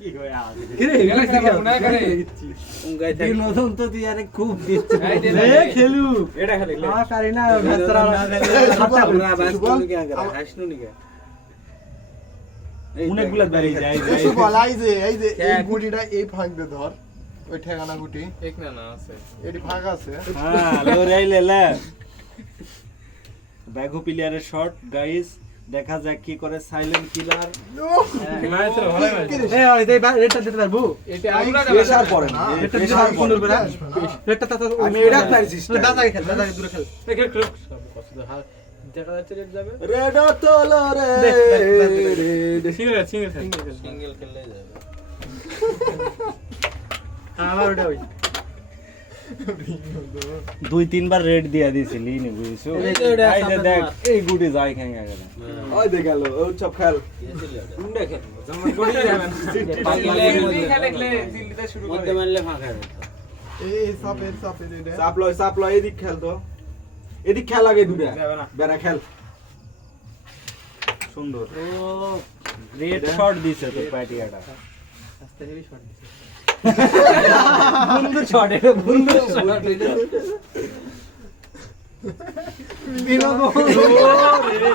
কি কই আজ গেলে খেলা মনে করে উঙ্গাই থাকি নতুন তো তুই আরে খুব দিচ্ছ রে খেলু এটা খেলে পারি না ভেতরা আমরা বাস কোন কি আগে হাসনু নি কে অনেকগুলা দাঁড়িয়ে যায় কিছু বল এই যে এই গুটিটা এই ফাঁক দিয়ে ধর ওই ঠেকানা গুটি এক না না আছে এটি ফাঁক আছে হ্যাঁ লড়াই লেলা ব্যাগু প্লেয়ারের শট গাইস দেখা যাক কি করে সাইলেন্ট কিলার ম্যাচ ভালো ম্যাচ এ ওই দে রেটটা দিতে পারবো এটা আমরা প্রেসার পড়ে না রেটটা দিতে প্রেসার পারবো পড়ে রেটটা তা আমি এটা পারছিস দাদা খেল দাদা দূরে খেল খেল খেল কষ্ট হাল দেখা যাচ্ছে রেড যাবে রেড তোলো রে সিঙ্গেল সিঙ্গেল সিঙ্গেল খেললে যাবে আমার ওটা ওই দুই তিনবার রেড দিয়া দিছিলি নি বুঝছো এই যে ওটা এই যে সামনে দেখ তোমার। এই গুটি যায় কেঙ্গা করে ওই দেখ গেল ও চপ খেল কুন্ডা খেল জামান গড়ি যাবে না দিল্লি খেলে খেলে দিল্লিতে শুরু করে মধ্যে মারলে ফাঁকা হবে এই সাপের এটা চাপ লয় এদিক খেল তো এদিক খেল আগে দুটা যাবে না বেড়া খেল সুন্দর ও রেড শট দিছে তো প্যাটিয়াটা আস্তে হেভি শট দিছে বন্ধু শট এটা বন্ধু বিনোদন